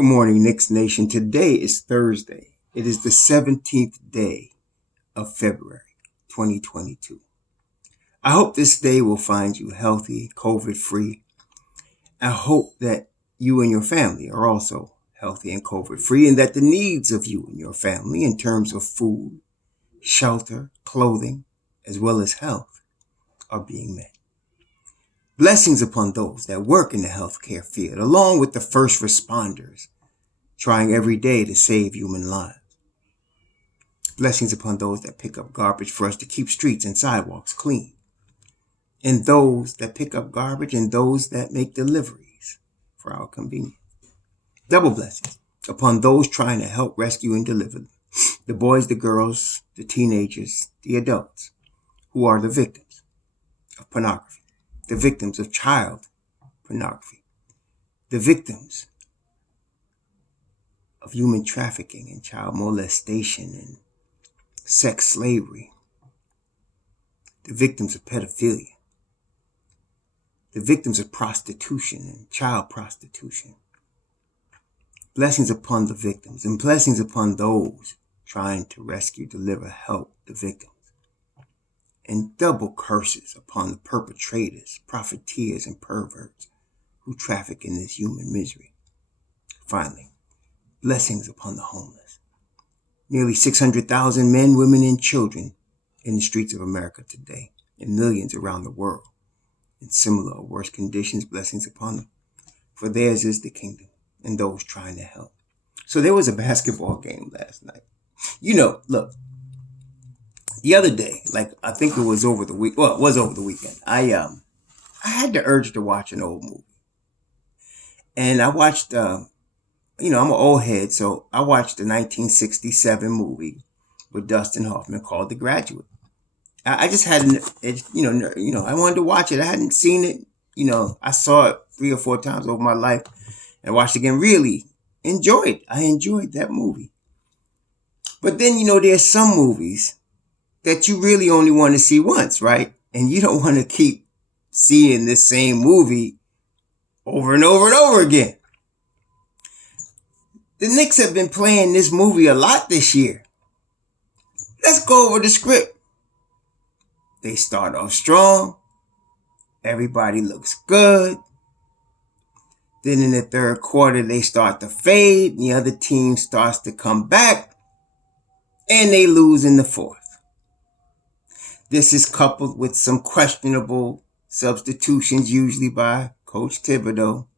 Good morning, Knicks Nation. Today is Thursday. It is the 17th day of February, 2022. I hope this day will find you healthy, COVID-free. I hope that you and your family are also healthy and COVID-free, and that the needs of you and your family in terms of food, shelter, clothing, as well as health are being met. Blessings upon those that work in the healthcare field, along with the first responders, trying every day to save human lives. Blessings upon those that pick up garbage for us to keep streets and sidewalks clean. And those that pick up garbage and those that make deliveries for our convenience. Double blessings upon those trying to help rescue and deliver the boys, the girls, the teenagers, the adults who are the victims of pornography, the victims of child pornography, the victims of human trafficking and child molestation and sex slavery, the victims of pedophilia, the victims of prostitution and child prostitution. Blessings upon the victims and blessings upon those trying to rescue, deliver, help the victims. And double curses upon the perpetrators, profiteers, and perverts who traffic in this human misery. Finally, blessings upon the homeless. Nearly 600,000 men, women, and children in the streets of America today, and millions around the world in similar or worse conditions. Blessings upon them. For theirs is the kingdom, and those trying to help. So there was a basketball game last night. Look, the other day, I think it was over the week. Well, it was over the weekend. I had the urge to watch an old movie, and I watched. I'm an old head, so I watched the 1967 movie with Dustin Hoffman called The Graduate. I just hadn't, I wanted to watch it. I hadn't seen it. I saw it 3 or 4 times over my life and watched it again. Really enjoyed. I enjoyed that movie. But then, there's some movies that you really only want to see once, right? And you don't want to keep seeing this same movie over and over and over again. The Knicks have been playing this movie a lot this year. Let's go over the script. They start off strong. Everybody looks good. Then in the third quarter, they start to fade. The other team starts to come back. And they lose in the fourth. This is coupled with some questionable substitutions, usually by Coach Thibodeau.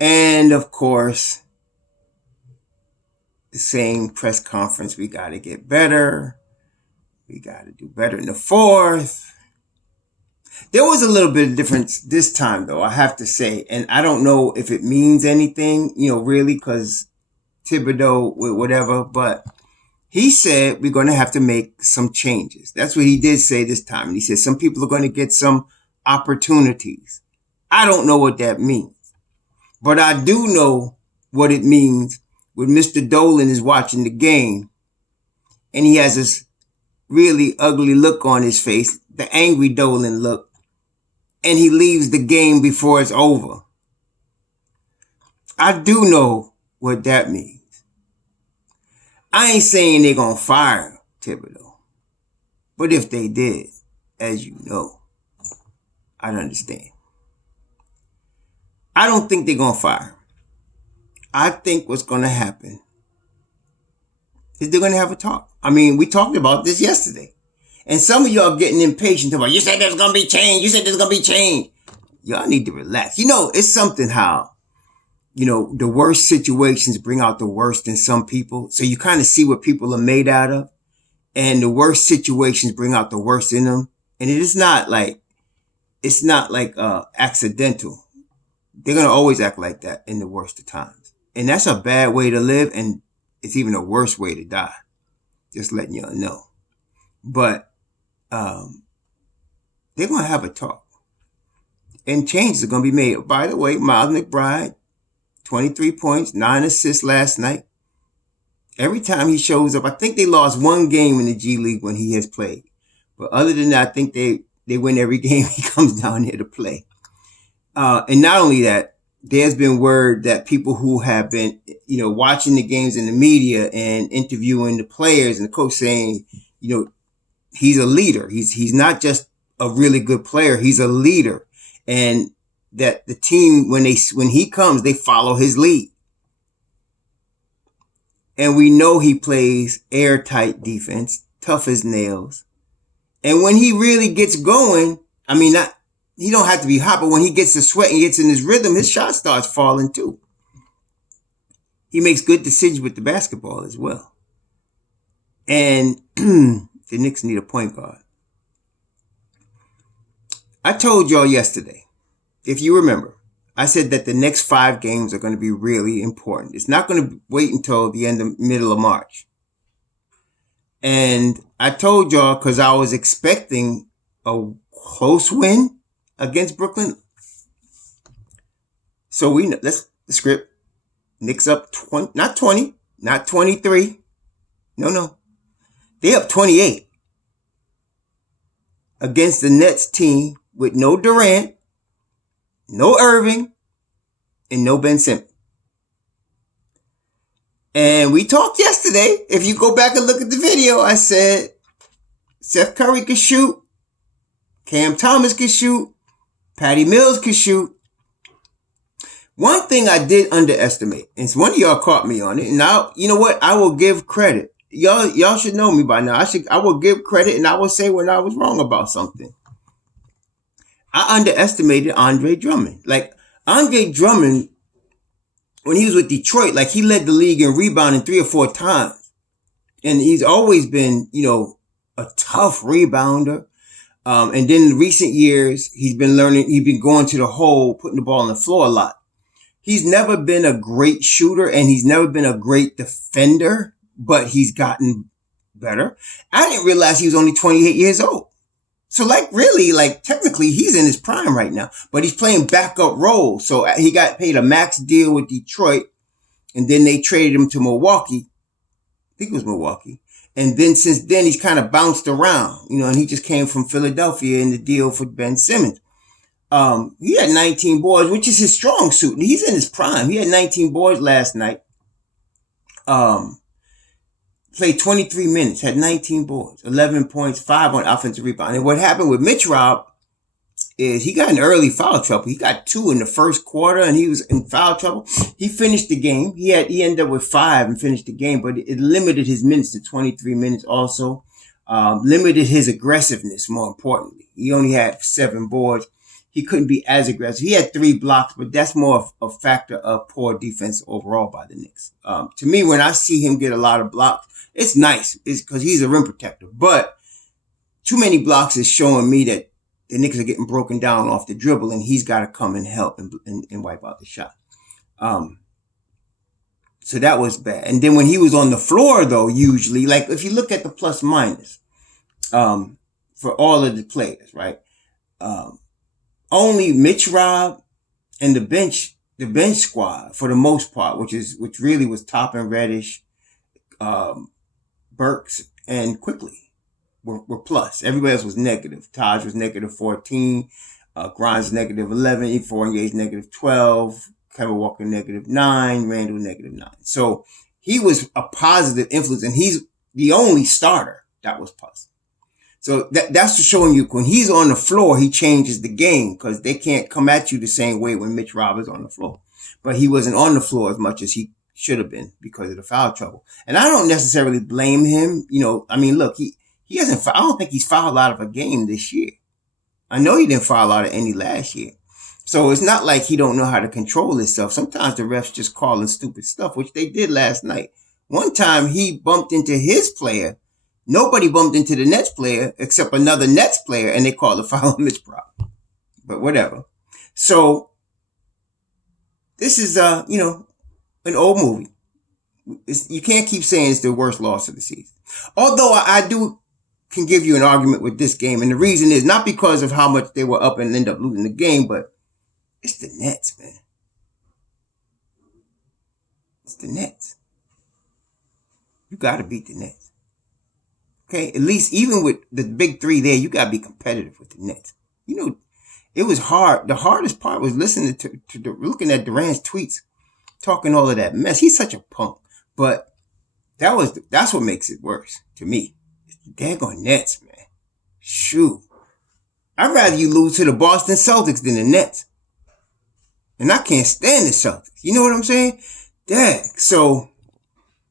And of course, the same press conference, we got to get better. We got to do better in the fourth. There was a little bit of difference this time, though, I have to say. And I don't know if it means anything, really, because Thibodeau, whatever. But he said we're going to have to make some changes. That's what he did say this time. And he said some people are going to get some opportunities. I don't know what that means. But I do know what it means when Mr. Dolan is watching the game and he has this really ugly look on his face, the angry Dolan look, and he leaves the game before it's over. I do know what that means. I ain't saying they're going to fire Thibodeau, but if they did, as you know, I'd understand. I don't think they're going to fire him. I think what's going to happen is they're going to have a talk. I mean, we talked about this yesterday. And some of y'all getting impatient about, you said there's going to be change. You said there's going to be change. Y'all need to relax. It's something how, the worst situations bring out the worst in some people. So you kind of see what people are made out of. And the worst situations bring out the worst in them. And it's not like accidental. They're going to always act like that in the worst of times. And that's a bad way to live. And it's even a worse way to die. Just letting y'all know. But they're going to have a talk. And changes are going to be made. By the way, Miles McBride, 23 points, 9 assists last night. Every time he shows up, I think they lost one game in the G League when he has played. But other than that, I think they win every game he comes down here to play. And not only that, there's been word that people who have been, watching the games in the media and interviewing the players and the coach saying, he's a leader. He's not just a really good player. He's a leader, and that the team when he comes, they follow his lead. And we know he plays airtight defense, tough as nails. And when he really gets going, he don't have to be hot, but when he gets to sweat and gets in his rhythm, his shot starts falling too. He makes good decisions with the basketball as well. And the Knicks need a point guard. I told y'all yesterday, if you remember, I said that the next 5 games are going to be really important. It's not going to wait until the middle of March. And I told y'all because I was expecting a close win against Brooklyn. So we know, that's the script. Knicks up 20, not 20, not 23. No. They up 28 against the Nets team with no Durant, no Irving, and no Ben Simmons. And we talked yesterday. If you go back and look at the video, I said Seth Curry could shoot, Cam Thomas could shoot, Patty Mills could shoot. One thing I did underestimate, and one of y'all caught me on it, and now, you know what? I will give credit. Y'all should know me by now. I will give credit, and I will say when I was wrong about something. I underestimated Andre Drummond. Like, Andre Drummond, when he was with Detroit, like, he led the league in rebounding 3 or 4 times. And he's always been, a tough rebounder. And then in recent years, he's been going to the hole, putting the ball on the floor a lot. He's never been a great shooter and he's never been a great defender, but he's gotten better. I didn't realize he was only 28 years old. So technically he's in his prime right now, but he's playing backup role. So he got paid a max deal with Detroit and then they traded him to Milwaukee. I think it was Milwaukee. And then since then he's kind of bounced around, and he just came from Philadelphia in the deal for Ben Simmons. He had 19 boards, which is his strong suit. He's in his prime. He had 19 boards last night. Played 23 minutes, had 19 boards, 11 points, 5 on offensive rebound. And what happened with Mitch Rob is he got in early foul trouble. He got 2 in the first quarter and he was in foul trouble. He finished the game. He ended up with 5 and finished the game, but it limited his minutes to 23 minutes also. Limited his aggressiveness, more importantly. He only had 7 boards. He couldn't be as aggressive. He had 3 blocks, but that's more of a factor of poor defense overall by the Knicks. To me, when I see him get a lot of blocks, it's nice. It's because he's a rim protector. But too many blocks is showing me that the Knicks are getting broken down off the dribble, and he's got to come and help and wipe out the shot. So that was bad. And then when he was on the floor, though, usually, like if you look at the plus minus for all of the players, right? Only Mitch Rob and the bench squad for the most part, which really was Toppin, Reddish, Burks, and Quickly were plus. Everybody else was negative. Taj was negative 14, Grimes negative 11, Fournier's negative 12, Kevin Walker negative 9, Randall negative 9. So he was a positive influence, and he's the only starter that was positive. So that's showing you when he's on the floor, he changes the game because they can't come at you the same way when Mitch Rob is on the floor. But he wasn't on the floor as much as he should have been because of the foul trouble. And I don't necessarily blame him. Look, he hasn't. I don't think he's fouled out of a game this year. I know he didn't foul out of any last year. So it's not like he don't know how to control himself. Sometimes the refs just calling stupid stuff, which they did last night. One time he bumped into his player. Nobody bumped into the Nets player except another Nets player, and they called the foul on Mitch Rob. But whatever. So this is an old movie. You can't keep saying it's the worst loss of the season. Although I can give you an argument with this game, and the reason is not because of how much they were up and end up losing the game, but it's the Nets, man. It's the Nets. You got to beat the Nets. Okay, at least even with the big 3 there, you got to be competitive with the Nets. It was hard. The hardest part was listening looking at Durant's tweets, talking all of that mess. He's such a punk. But that's what makes it worse to me. It's the daggone Nets, man. Shoot. I'd rather you lose to the Boston Celtics than the Nets. And I can't stand the Celtics. You know what I'm saying? Dag. So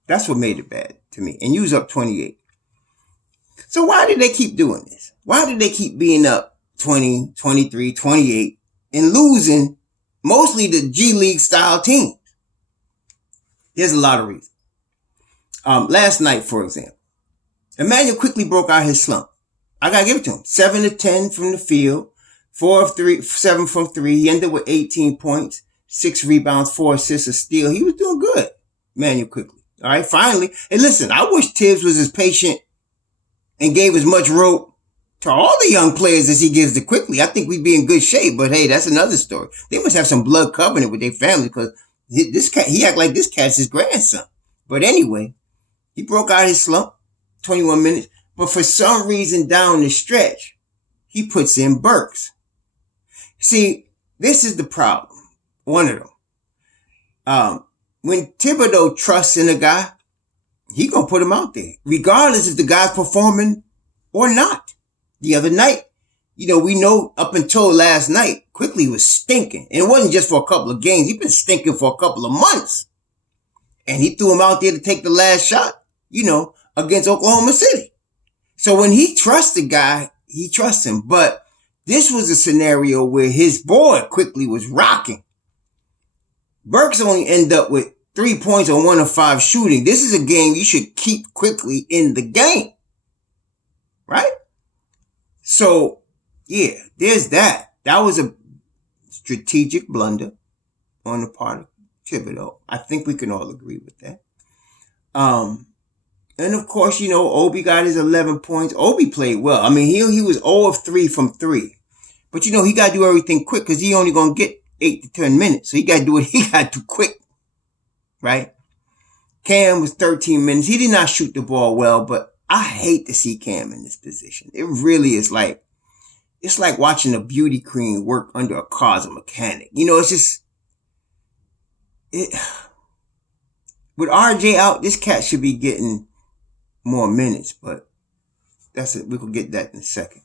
that's what made it bad to me. And you was up 28. So why did they keep doing this? Why did they keep being up 20, 23, 28 and losing mostly the G League style teams? There's a lot of reasons. Last night, for example, Emmanuel quickly broke out his slump. I gotta give it to him. 7 to 10 from the field, 4 of 3, 7 from 3. He ended with 18 points, 6 rebounds, 4 assists, a steal. He was doing good, Emmanuel quickly. All right, finally. And listen, I wish Thibs was as patient and gave as much rope to all the young players as he gives to quickly. I think we'd be in good shape, but hey, that's another story. They must have some blood covenant with their family because he act like this cat's his grandson. But anyway, he broke out his slump, 21 minutes. But for some reason down the stretch, he puts in Burks. See, this is the problem. One of them. When Thibodeau trusts in a guy, he gonna put him out there, regardless if the guy's performing or not. The other night, we know up until last night, quickly was stinking. And it wasn't just for a couple of games. He's been stinking for a couple of months. And he threw him out there to take the last shot, against Oklahoma City. So when he trusts the guy, he trusts him. But this was a scenario where his boy quickly was rocking. Burks only ended up with 3 points on 1 of 5 shooting. This is a game you should keep quickly in the game. Right? So, yeah, there's that. That was a strategic blunder on the part of Thibodeau. I think we can all agree with that. And of course, Obi got his 11 points. Obi played well. I mean, he was 0 of 3 from 3. But he got to do everything quick because he only going to get 8 to 10 minutes. So he got to do what he got to quick. Right? Cam was 13 minutes. He did not shoot the ball well, but I hate to see Cam in this position. It really is it's like watching a beauty queen work under a car's mechanic. It's just, with RJ out, this cat should be getting more minutes, but that's it. We could get that in a second.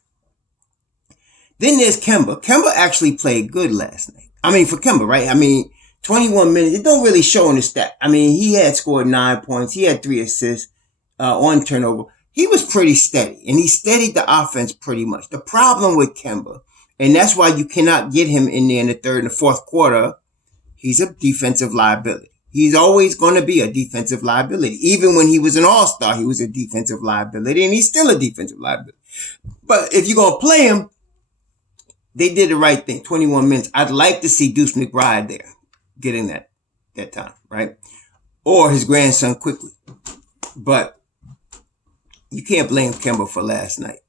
Then there's Kemba. Kemba actually played good last night. I mean, for Kemba, right? I mean, 21 minutes. It don't really show in the stat. I mean, he had scored 9 points. He had 3 assists, 1 turnover. He was pretty steady, and he steadied the offense pretty much. The problem with Kemba, and that's why you cannot get him in there in the third and the fourth quarter, he's a defensive liability. He's always going to be a defensive liability. Even when he was an all-star, he was a defensive liability, and he's still a defensive liability. But if you're going to play him, they did the right thing. 21 minutes. I'd like to see Deuce McBride there getting that time, right? Or his grandson quickly. But you can't blame Kemba for last night.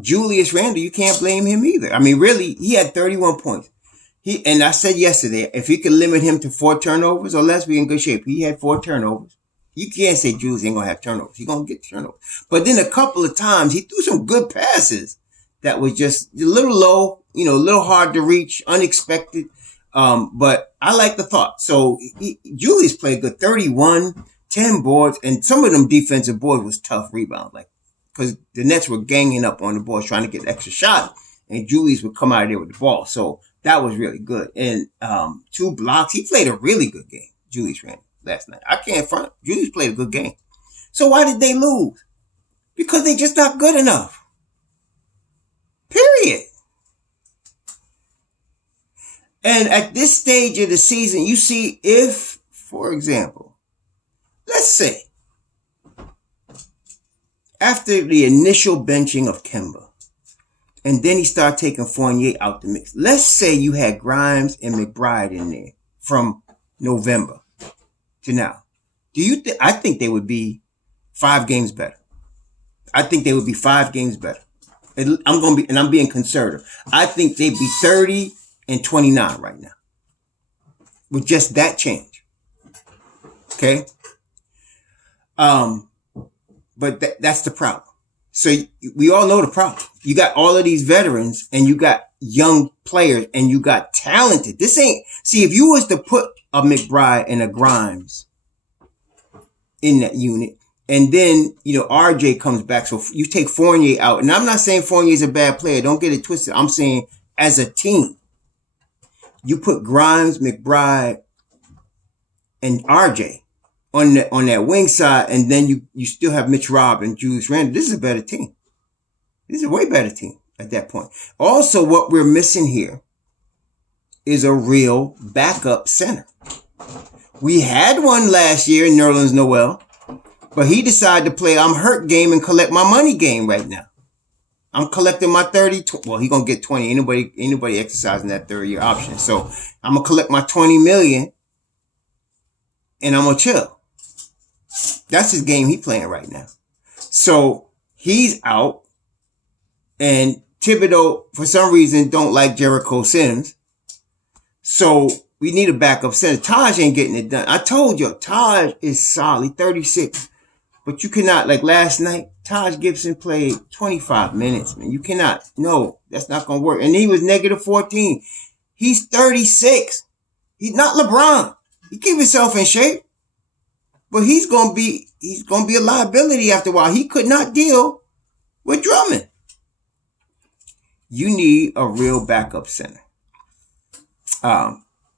Julius Randle, you can't blame him either. I mean, really, he had 31 points. And I said yesterday, if you could limit him to 4 turnovers or less, we're in good shape. He had 4 turnovers. You can't say Julius ain't going to have turnovers. He's going to get turnovers. But then a couple of times, he threw some good passes that was just a little low, a little hard to reach, unexpected. But I like the thought. So Julius played good, 31, 10 boards, and some of them defensive boards was tough rebounds, because the Nets were ganging up on the boards trying to get an extra shot, and Julius would come out of there with the ball. So that was really good. And 2 blocks. He played a really good game, Julius Randle, last night. I can't front. Julius played a good game. So why did they lose? Because they just not good enough. Period. And at this stage of the season, you see if, for example, let's say, after the initial benching of Kemba, and then he started taking Fournier out the mix. Let's say you had Grimes and McBride in there from November to now. I think they would be 5 games better. I think they would be 5 games better. And I'm being conservative. I think they'd be 30 and 29 right now. With just that change. Okay? But that's the problem. So we all know the problem. You got all of these veterans and you got young players and you got talented. This ain't, see, if you was to put a McBride and a Grimes in that unit, and then, RJ comes back. So you take Fournier out. And I'm not saying Fournier is a bad player. Don't get it twisted. I'm saying as a team, you put Grimes, McBride, and RJ on that wing side, and then you still have Mitch Robb and Julius Randle. This is a better team. This is a way better team at that point. Also, what we're missing here is a real backup center. We had one last year in Nerlens Noel, but he decided to play I'm hurt game and collect my money game right now. I'm collecting my 30. Well, he's going to get 20. Anybody exercising that 30-year option. So I'm going to collect my 20 million and I'm going to chill. That's his game he playing right now. So he's out, and Thibodeau, for some reason, don't like Jericho Sims. So we need a backup center. Taj ain't getting it done. I told you, Taj is solid, 36. But you cannot, like last night, Taj Gibson played 25 minutes, man. You cannot. No, that's not going to work. And he was negative 14. He's 36. He's not LeBron. He keep himself in shape. But he's going to be a liability after a while. He could not deal with Drummond. You need a real backup center.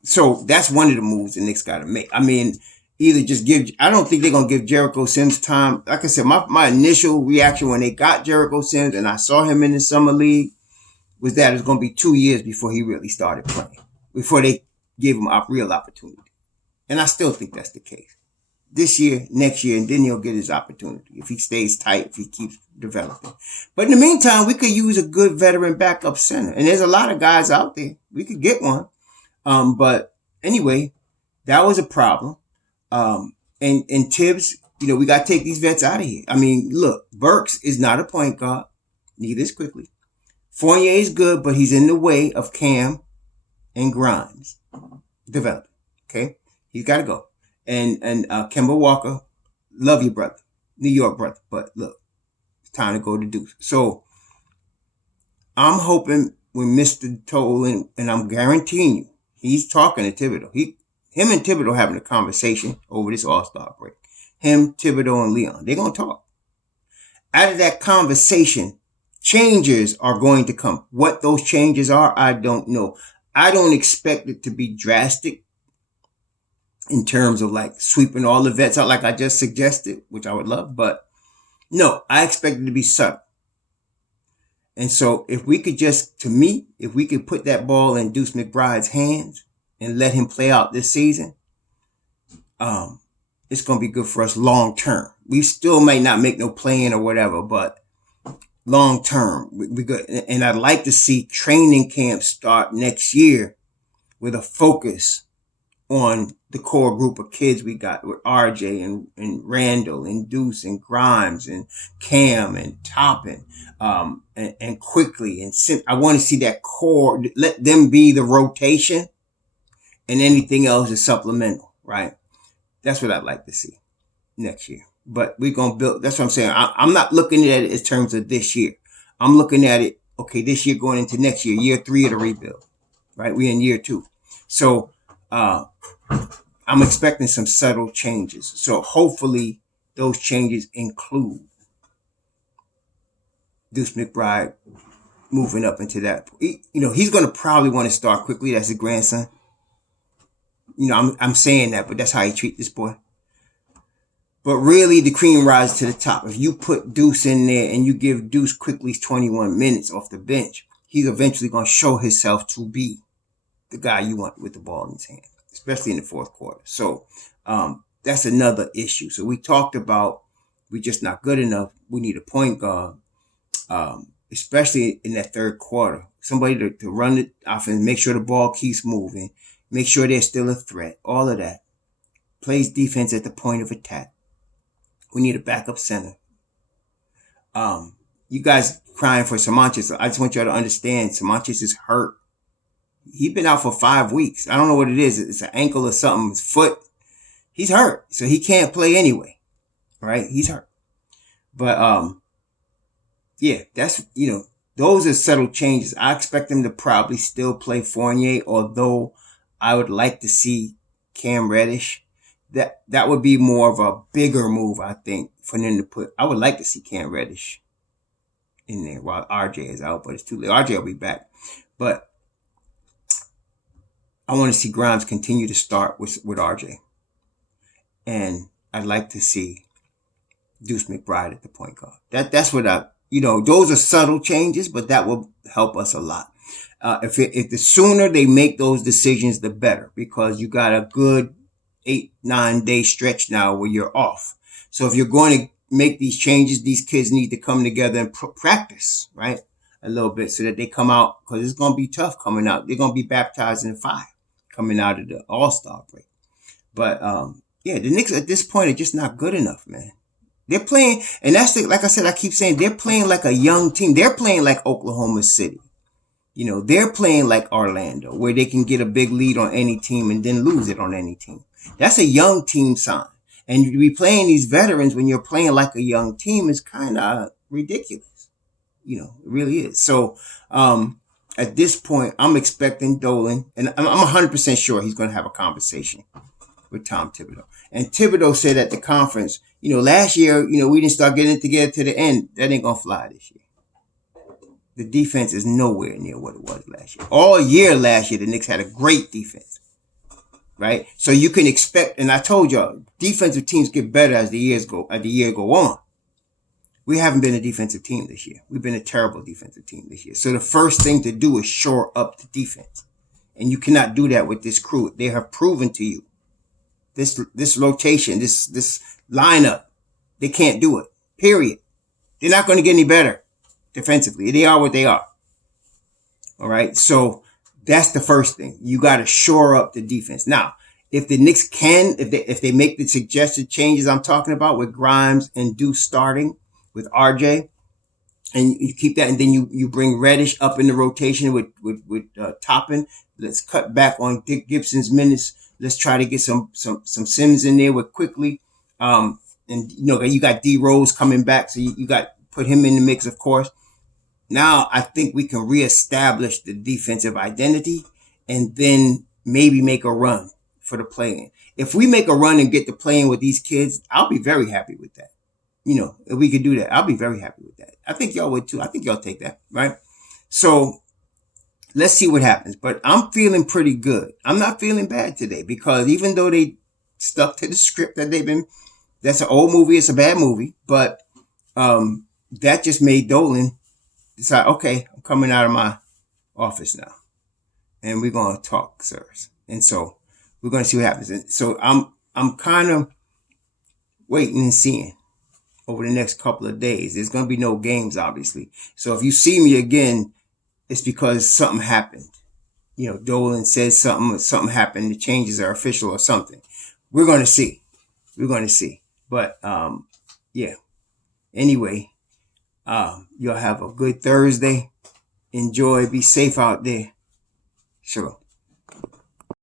So that's one of the moves the Knicks got to make. I mean, either just I don't think they're going to give Jericho Sims time. Like I said, my initial reaction when they got Jericho Sims and I saw him in the summer league was that it was going to be 2 years before he really started playing, before they gave him a real opportunity. And I still think that's the case. This year, next year, and then he'll get his opportunity if he stays tight, if he keeps developing. But in the meantime, we could use a good veteran backup center. And there's a lot of guys out there. We could get one. But anyway, that was a problem. And Thibs, we got to take these vets out of here. I mean, look, Burks is not a point guard. Neither is Quickly. Fournier is good, but he's in the way of Cam and Grimes developing. Okay? He's got to go. And Kemba Walker, love you, brother. New York brother. But look, it's time to go to Deuce. So I'm hoping when Mr. Dolan, and I'm guaranteeing you, he's talking to Thibodeau. Him and Thibodeau having a conversation over this All-Star break. Him, Thibodeau, and Leon. They're going to talk. Out of that conversation, changes are going to come. What those changes are, I don't know. I don't expect it to be drastic in terms of like sweeping all the vets out like I just suggested, which I would love. But no, I expect it to be subtle. And so if we could if we could put that ball in Deuce McBride's hands and let him play out this season, it's going to be good for us long term. We still may not make no play-in or whatever, but long term, we good. And I'd like to see training camp start next year with a focus on the core group of kids we got with RJ and Randall and Deuce and Grimes and Cam and Toppin, and Quickly. And I want to see that core, let them be the rotation and anything else is supplemental, right? That's what I'd like to see next year. But we're going to build, that's what I'm saying. I'm not looking at it in terms of this year. I'm looking at it, okay, this year going into next year, year 3 of the rebuild, right? We're in year 2. So, I'm expecting some subtle changes. So hopefully those changes include Deuce McBride moving up into that. He's going to probably want to start Quickly. That's his grandson. I'm saying that, but that's how he treat this boy. But really, the cream rises to the top. If you put Deuce in there and you give Deuce Quickly's 21 minutes off the bench, he's eventually going to show himself to be the guy you want with the ball in his hand, especially in the fourth quarter. So that's another issue. So we talked about we're just not good enough. We need a point guard, especially in that third quarter. Somebody to run the offense, make sure the ball keeps moving, make sure they're still a threat, all of that. Plays defense at the point of attack. We need a backup center. You guys crying for Samanchis. I just want y'all to understand Samanchis is hurt. He's been out for 5 weeks. I don't know what it is. It's an ankle or something. His foot. He's hurt. So he can't play anyway. Right? He's hurt. But yeah, that's, those are subtle changes. I expect them to probably still play Fournier, although I would like to see Cam Reddish. That would be more of a bigger move, I think, for them to put. I would like to see Cam Reddish in there while RJ is out, but it's too late. RJ will be back. But I want to see Grimes continue to start with RJ. And I'd like to see Deuce McBride at the point guard. That's what those are subtle changes, but that will help us a lot. If the sooner they make those decisions, the better, because you got a good 8-9 day stretch now where you're off. So if you're going to make these changes, these kids need to come together and practice, right? A little bit so that they come out, because it's going to be tough coming out. They're going to be baptized in fire coming out of the All-Star break. But, the Knicks at this point are just not good enough, man. They're playing, and like I said, I keep saying, they're playing like a young team. They're playing like Oklahoma City. They're playing like Orlando, where they can get a big lead on any team and then lose it on any team. That's a young team sign. And to be playing these veterans when you're playing like a young team is kind of ridiculous. It really is. So, at this point, I'm expecting Dolan, and I'm 100% sure he's going to have a conversation with Tom Thibodeau. And Thibodeau said at the conference, last year, we didn't start getting it together to the end. That ain't going to fly this year. The defense is nowhere near what it was last year. All year last year, the Knicks had a great defense, right? So you can expect, and I told y'all, defensive teams get better as the year go on. We haven't been a defensive team this year. We've been a terrible defensive team this year. So the first thing to do is shore up the defense. And you cannot do that with this crew. They have proven to you this rotation, this lineup, they can't do it. Period. They're not going to get any better defensively. They are what they are. All right. So that's the first thing. You got to shore up the defense. Now, if the Knicks if they make the suggested changes I'm talking about with Grimes and Deuce starting with RJ, and you keep that, and then you bring Reddish up in the rotation with Toppin. Let's cut back on Dick Gibson's minutes. Let's try to get some Sims in there with quickly. And you got D Rose coming back, so you got put him in the mix, of course. Now I think we can reestablish the defensive identity and then maybe make a run for the play-in. If we make a run and get to play-in with these kids, I'll be very happy with that. If we could do that, I'll be very happy with that. I think y'all would too. I think y'all take that, right? So let's see what happens. But I'm feeling pretty good. I'm not feeling bad today, because even though they stuck to the script that that's an old movie, it's a bad movie, but that just made Dolan decide, okay, I'm coming out of my office now, and we're going to talk, sirs. And so we're going to see what happens. And so I'm kind of waiting and seeing over the next couple of days. There's going to be no games, obviously. So if you see me again, it's because something happened. Dolan says something happened. The changes are official or something. We're going to see. But, anyway, y'all have a good Thursday. Enjoy. Be safe out there. Sure.